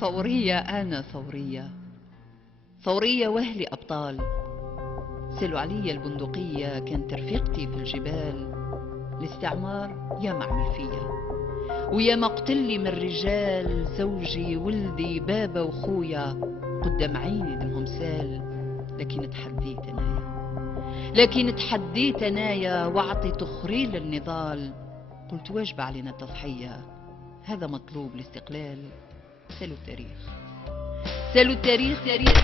ثورية، أنا ثورية، ثورية وأهلي أبطال. سلوا علي البندقية كانت رفيقتي في الجبال. الاستعمار يا معمل فيا ويا مقتلي من رجال، زوجي ولدي بابا وخويا قدام عيني دمهم سال. لكن تحديت أنايا وأعطي تخريل للنضال. قلت واجب علينا التضحية، هذا مطلوب الاستقلال. سالوا التاريخ، سالوا التاريخ، تاريخ.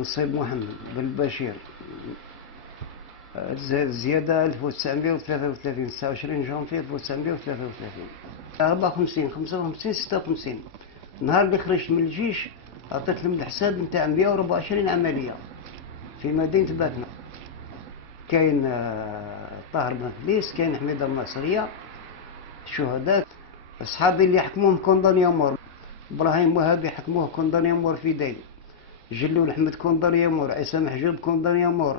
نصيب محمد بن بشير، الزيادة 1933، 29 جانفي 1933. 54 55 56. النهار اللي خرجت من الجيش عطيت لهم الحساب نتاع 124 عملية في مدينة باتنا. كاين طاهر بن فليس، كاين حميدة الناصرية، شهداء. أصحابي اللي حكموهم كوندانيا مور، إبراهيم وهابي حكموه كوندانيا مور في دايل، جلول أحمد كوندانيا مور، عيسى محجوب كوندانيا مور.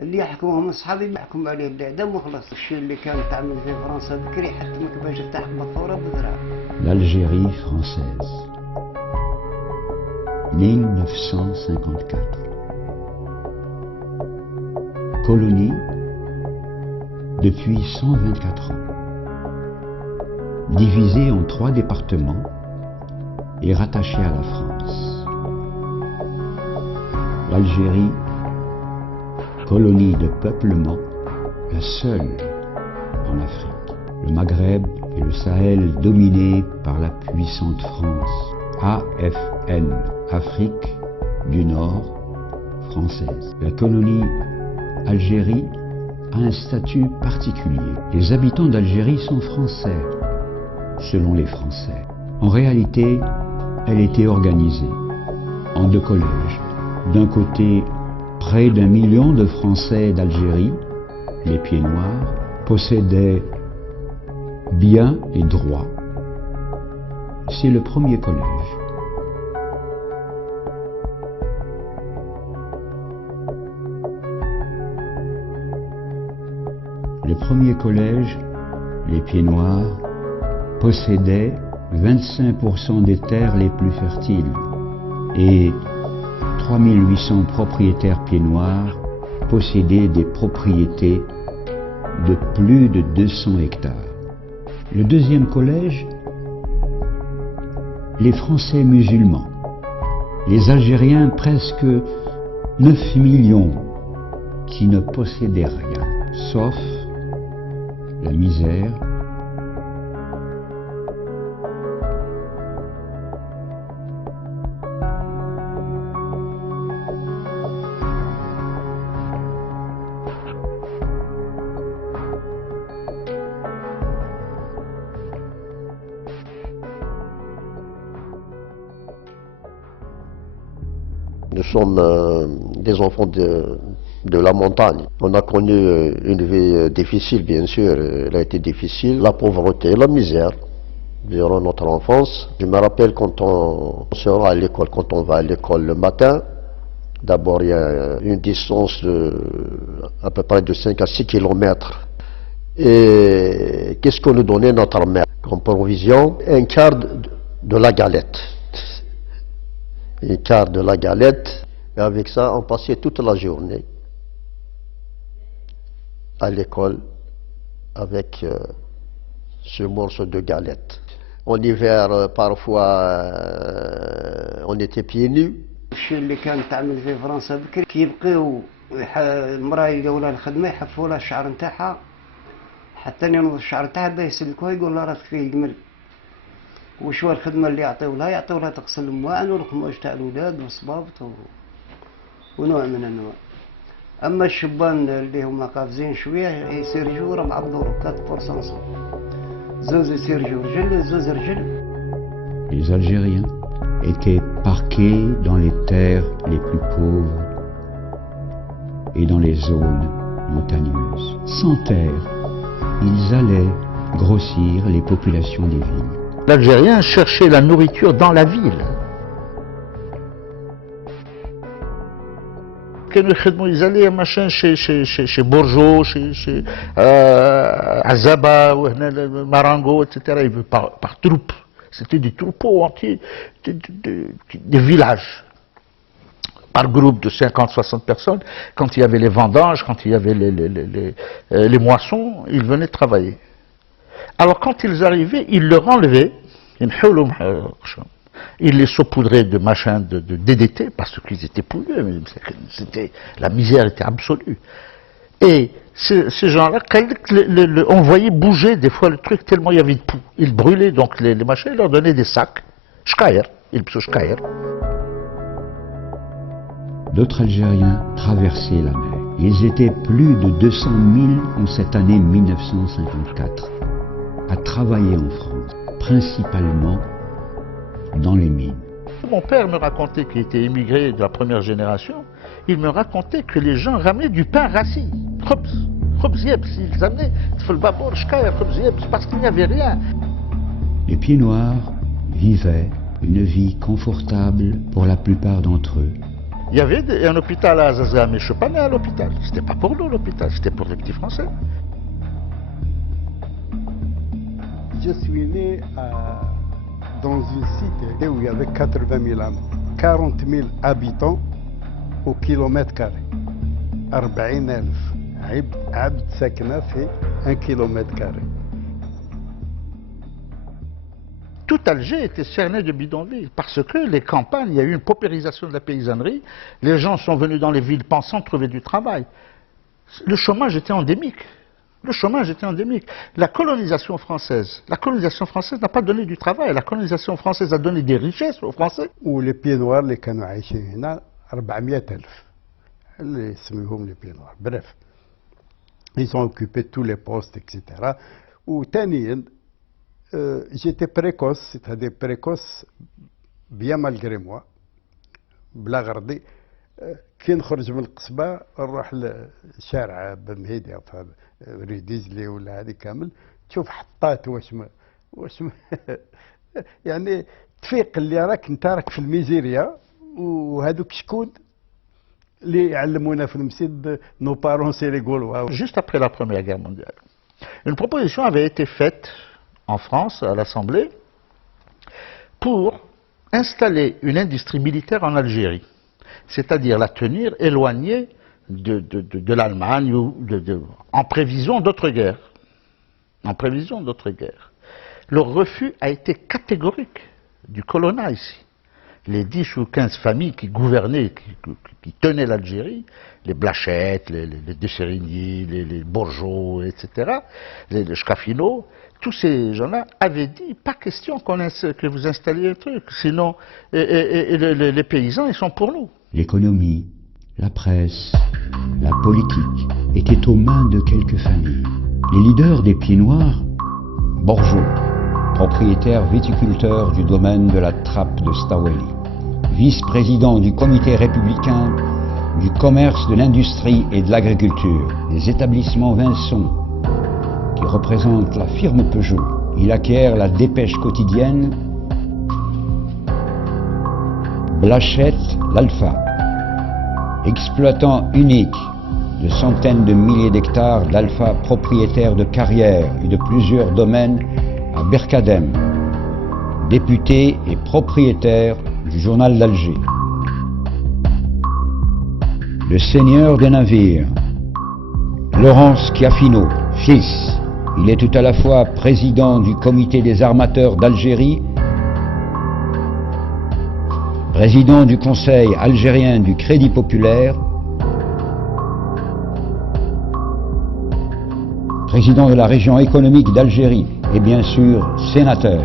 اللي يحكموهم أصحابي بيحكم عليه بالإعدام وخلاص. الشيء اللي كانت تعمل في فرنسا بكري حتمك باش تحكم الثورة بذراع. L'Algérie française, née 1954. Colonie depuis 124 ans. Divisée en 3 départements et rattachée à la France. L'Algérie, colonie de peuplement, la seule en Afrique. Le Maghreb et le Sahel dominés par la puissante France. AFN, Afrique du Nord française. La colonie Algérie a un statut particulier. Les habitants d'Algérie sont français, selon les Français. En réalité, elle était organisée en 2 collèges. D'un côté, près d'1 million de Français d'Algérie, les Pieds Noirs, possédaient biens et droits. C'est le premier collège. Le premier collège, les Pieds Noirs, possédait 25% des terres les plus fertiles et 3800 propriétaires pieds noirs possédaient des propriétés de plus de 200 hectares. Le deuxième collège, les Français musulmans, les Algériens presque 9 millions qui ne possédaient rien, sauf la misère, Nous sommes des enfants de la montagne. On a connu une vie difficile, bien sûr. Elle a été difficile. La pauvreté, la misère durant notre enfance. Je me rappelle quand on sera à l'école, quand on va à l'école le matin, d'abord il y a une distance à peu près de 5 à 6 kilomètres. Et qu'est-ce qu'on nous donnait notre mère comme provision? Un quart de la galette. Un quart de la galette, et avec ça on passait toute la journée à l'école avec ce morceau de galette. En hiver parfois on était pieds nus. الشيء اللي كانت تعمل في فرنسا بكري كيبقيو المراه يلقاو لها الخدمه يحفوا لها الشعر نتاعها حتى ينوض الشعر تاعها باه يسلكوها يقول لها راك فيه جمل. وشو الخدمه اللي يعطيو لها؟ يعطيو لها تغسل المواعن والقماش تاع الاولاد والصبابط ونوع من النوع. اما الشبان اللي هما قافزين شويه يسيرجوا 4 دور 3% نصف، زوز يسيرجوا رجل زوز رجل. Les Algériens étaient parqués dans les terres les plus pauvres et dans les zones montagneuses. Sans terre, ils allaient grossir les populations des villes. L'Algérien cherchait la nourriture dans la ville. Ils allaient machin chez Bourgeot, chez Azaba, Marango, etc. Par troupes. C'était des troupeaux entiers, des villages, par groupe de 50-60 personnes. Quand il y avait les vendanges, quand il y avait les moissons, ils venaient travailler. Alors quand ils arrivaient, ils leur enlevaient, ils les saupoudraient de machins de DDT, parce qu'ils étaient pouilleux, la misère était absolue. Et ces gens-là, on voyait bouger des fois le truc tellement il y avait de poux. Ils brûlaient donc les machins, ils leur donnaient des sacs, shkayer. D'autres Algériens traversaient la mer. Ils étaient plus de 200 000 en cette année 1954 à travailler en France, principalement dans les mines. Mon père me racontait qu'il était émigré de la première génération. Il me racontait que les gens ramenaient du pain rassis. Ils amenaient parce qu'il n'y avait rien. Les pieds noirs vivaient une vie confortable pour la plupart d'entre eux. Il y avait un hôpital à Azaza, mais je ne suis pas né à l'hôpital. C'était pas pour nous l'hôpital, c'était pour les petits Français. Je suis né dans une cité où il y avait 80 000 âmes, 40 000 habitants au kilomètre carré. 40 000 عبد ساكنة في 1 kilomètre carré. Tout Alger était cerné de bidonvilles, parce que les campagnes, il y a eu une paupérisation de la paysannerie, les gens sont venus dans les villes pensant trouver du travail. Le chômage était endémique. La colonisation française n'a pas donné du travail, la colonisation française a donné des richesses aux Français. Ou les pieds noirs اللي كانوا عايشين هنا 400,000 اللي يسميهم les pieds noirs. Bref, ils ont occupé tous les postes, etc. وثانيا j'étais précoce, c'est-à-dire précoce bien malgré moi, بلا غرضي. كي نخرج من القصبة نروح لشارع بمهيدي ريديزلي ولا هذه كامل تشوف حطات واش يعني تفيق اللي راك انت راك في الميزيريا وهذوك شكون اللي يعلمونا في المسجد نو بارون سي لي غولوا. Juste après la Première Guerre mondiale, une proposition avait été faite en France à l'Assemblée pour installer une industrie militaire en Algérie, c'est-à-dire la tenir éloignée de l'Allemagne ou en prévision d'autres guerres. Le refus a été catégorique du colonna ici. Les 10 ou 15 familles qui gouvernaient, qui tenaient l'Algérie, les Blachettes, les De Sérigny, les Bourgeot, etc., les Scafino, tous ces gens-là avaient dit, pas question que vous installiez un truc, sinon les paysans, ils sont pour nous. L'économie, la presse, la politique étaient aux mains de quelques familles. Les leaders des Pieds Noirs, Bourgeot, propriétaire viticulteur du domaine de la Trappe de Staweli, vice-président du comité républicain du commerce, de l'industrie et de l'agriculture, des établissements Vincent, qui représente la firme Peugeot. Il acquiert la Dépêche quotidienne, Blachette, l'Alpha, exploitant unique de centaines de milliers d'hectares d'Alpha, propriétaire de carrières et de plusieurs domaines à Berkadem, député et propriétaire du journal d'Alger. Le seigneur des navires, Laurence Chiafino, fils. Il est tout à la fois président du comité des armateurs d'Algérie, président du conseil algérien du Crédit populaire, président de la région économique d'Algérie et bien sûr sénateur.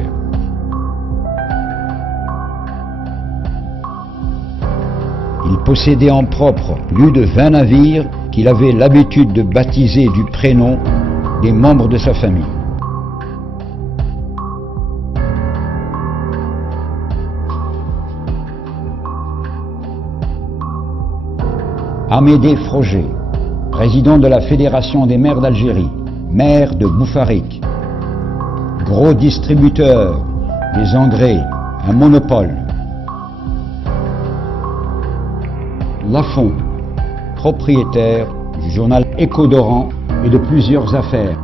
Il possédait en propre plus de 20 navires qu'il avait l'habitude de baptiser du prénom des membres de sa famille. Amédée Froger, président de la Fédération des maires d'Algérie, maire de Boufarik, gros distributeur des engrais, un monopole. Lafont, propriétaire du journal Écho d'Oran et de plusieurs affaires.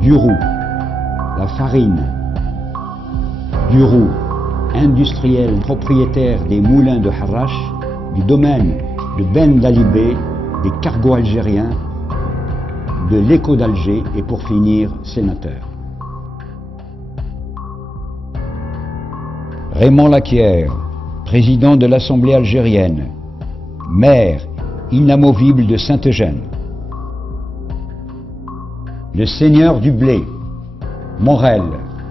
Duroux, la farine. Duroux, industriel propriétaire des moulins de Harrach, du domaine de Ben Dalibé, des cargos algériens, de l'Écho d'Alger et pour finir, sénateur. Raymond Lacquière, président de l'Assemblée algérienne, maire inamovible de Saint-Eugène. Le seigneur du blé, Morel,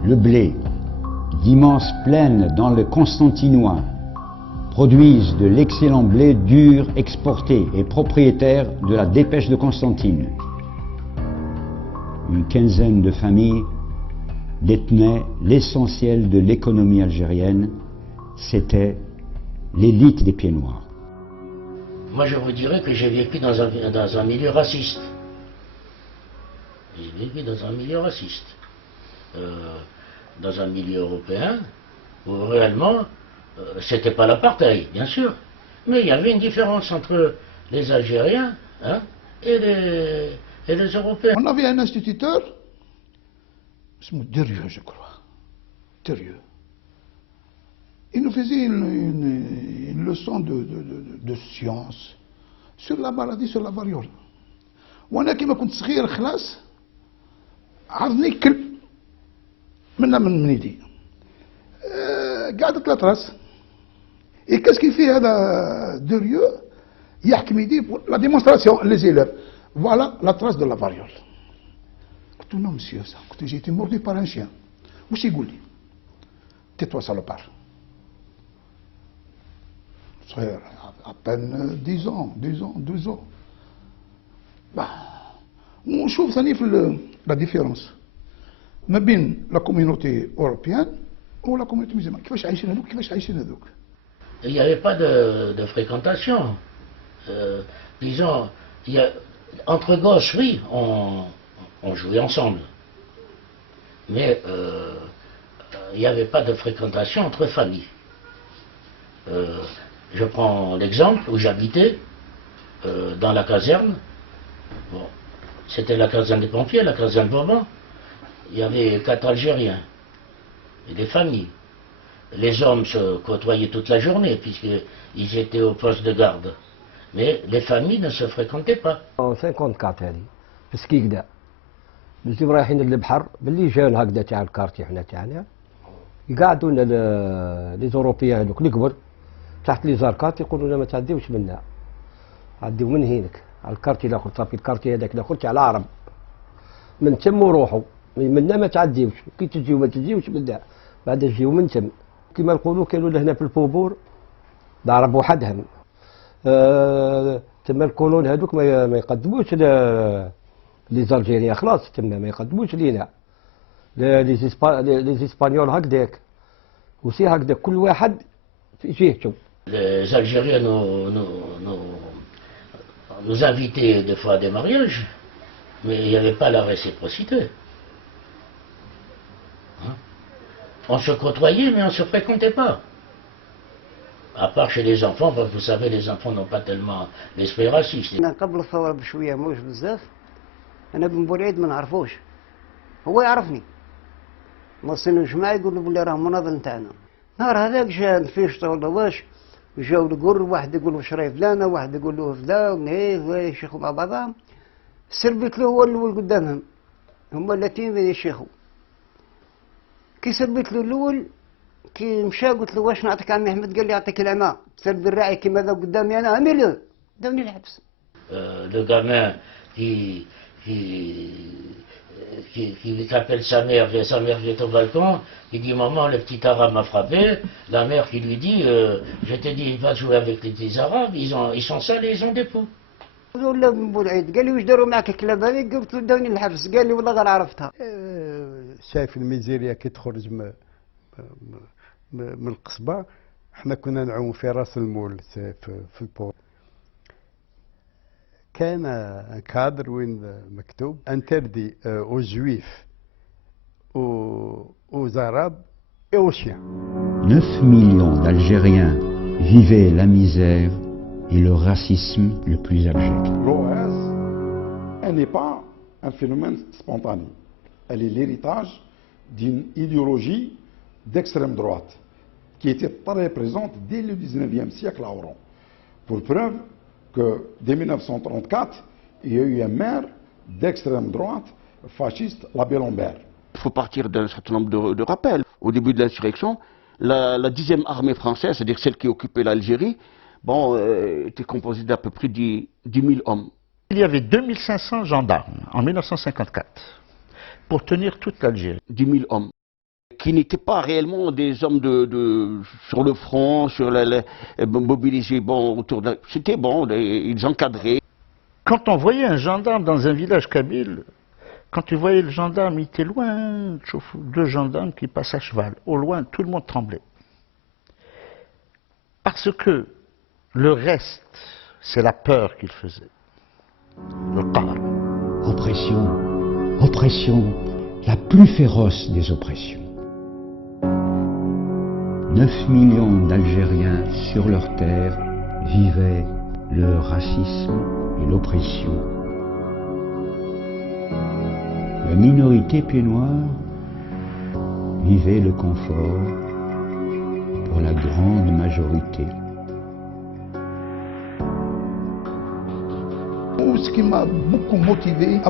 le blé, d'immenses plaines dans le Constantinois, produisent de l'excellent blé dur exporté et propriétaire de la Dépêche de Constantine. Une quinzaine de familles détenaient l'essentiel de l'économie algérienne. C'était l'élite des pieds noirs. Moi, je vous dirais que j'ai vécu dans un milieu raciste. J'ai vécu dans un milieu raciste. Dans un milieu européen, où réellement, c'était pas l'apartheid, bien sûr, mais il y avait une différence entre les Algériens et les Européens. On avait un instituteur, Derieux, je crois. Derieux. Il nous faisait une leçon de science sur la maladie, sur la variole. وانا كيما كنت صغير خلاص عضني كلب من يدي قعدت لاطراس. Et qu'est-ce qu'il fait هذا Derieux يحكم يدي pour la démonstration les élèves. Voilà la trace de la variole. قلت له non monsieur ça. قلت له j'ai été mordu par un chien. واش يقول لي؟ tais-toi salopard. صغير à peine 10 ans, 12 ans. ونشوف ثاني في la différence ما بين la communauté européenne ou la communauté musulmane. كيفاش عايشين هذوك كيفاش عايشين هذوك. Il n'y avait pas de fréquentation. Disons, entre gosses, oui, on jouait ensemble. Mais il n'y avait pas de fréquentation entre familles. Je prends l'exemple où j'habitais, dans la caserne. Bon, c'était la caserne des pompiers, la caserne Bourbon. Il y avait 4 Algériens et des familles. Les hommes se côtoyaient toute la journée puisqu'ils étaient au poste de garde. Mais les familles ne se fréquentaient pas. En 54 هذه في سكيكدا نجيو رايحين للبحر باللي جان هكذا تاع الكارتي حنا تاعنا يقعدونا لي زوروبيان هذوك الكبر تحت لي زاركات يقولوا لنا ما تعديوش منا عديو من هينك على الكارتي الاخر صافي الكارتي هذاك الاخر تاع العرب من تم وروحوا منا ما تعديوش كي تجيو ما تجيوش منا بعد تجيو من تم كما نقولوا كانوا لهنا في البوبور العرب وحدهم تما الكولون هذوك ما يقدموش لي زالجيريا خلاص تما ما يقدموش لينا لي اسبانيول هكذاك وسي هكذا كل واحد في جهته. Les Algériens nous invitaient des fois à des mariages, mais il n'y avait pas la réciprocité. On se côtoyait, mais on ne se fréquentait pas. À part chez les enfants, parce que vous savez, les enfants n'ont pas tellement l'esprit raciste. أنا قبل الثورة بشوية موش بزاف أنا بن بوريد ما نعرفوش هو يعرفني موصلين الجماعة يقولوا بلي راه مناضل نتاعنا نهار هذاك جا نفيشطة ولا واش جاو القر واحد يقول له شراي فلانة واحد يقول له فلا ونهيه ويشيخوا مع بعضهم سربت له هو الأول قدامهم هما التين بين يشيخوا. كي سبت له الاول كي مشى قلت له واش نعطيك عمي احمد؟ قال لي يعطيك العمى سرد الراعي كيما ذا قدامي انا امير داوني الحبس. Le gamin qui appelle sa mère qui est au balcon, il dit maman le petit arabe m'a frappé, la mère qui lui dit je t'ai dit va jouer avec les petits arabes, ils sont sales et ils ont des poux. ولا بن بولعيد قال لي واش داروا معك الكلاب هذيك؟ قلت له داوني الحبس. قال لي والله غير عرفتها. شايف الميزيريا كي تخرج من القصبة، احنا كنا نعوم في راس المول في البور. كان كادر وين مكتوب interdit aux juifs, aux arabes et aux chiens. 9 millions d'Algériens vivaient la misère et le racisme le plus abject. L'OS, elle n'est pas un phénomène spontané. Elle est l'héritage d'une idéologie d'extrême droite qui était très présente dès le 19e siècle à Oran. Pour preuve que dès 1934, il y a eu un maire d'extrême droite fasciste, l'abbé Lambert. Il faut partir d'un certain nombre de rappels. Au début de l'insurrection, la 10e armée française, c'est-à-dire celle qui occupait l'Algérie, était composée d'à peu près 10 000 hommes. Il y avait 2500 gendarmes en 1954 pour tenir toute l'Algérie. 10 000 hommes qui n'étaient pas réellement des hommes sur le front, mobilisés autour de... C'était ils encadraient. Quand on voyait un gendarme dans un village kabyle, quand tu voyais le gendarme, il était loin, deux gendarmes qui passent à cheval. Au loin, tout le monde tremblait. Parce que le reste, c'est la peur qu'il faisait. Le qahr. Oppression, oppression, la plus féroce des oppressions. 9 millions d'Algériens sur leur terre vivaient le racisme et l'oppression. La minorité pieds noirs vivait le confort pour la grande majorité. Ce qui m'a beaucoup motivé à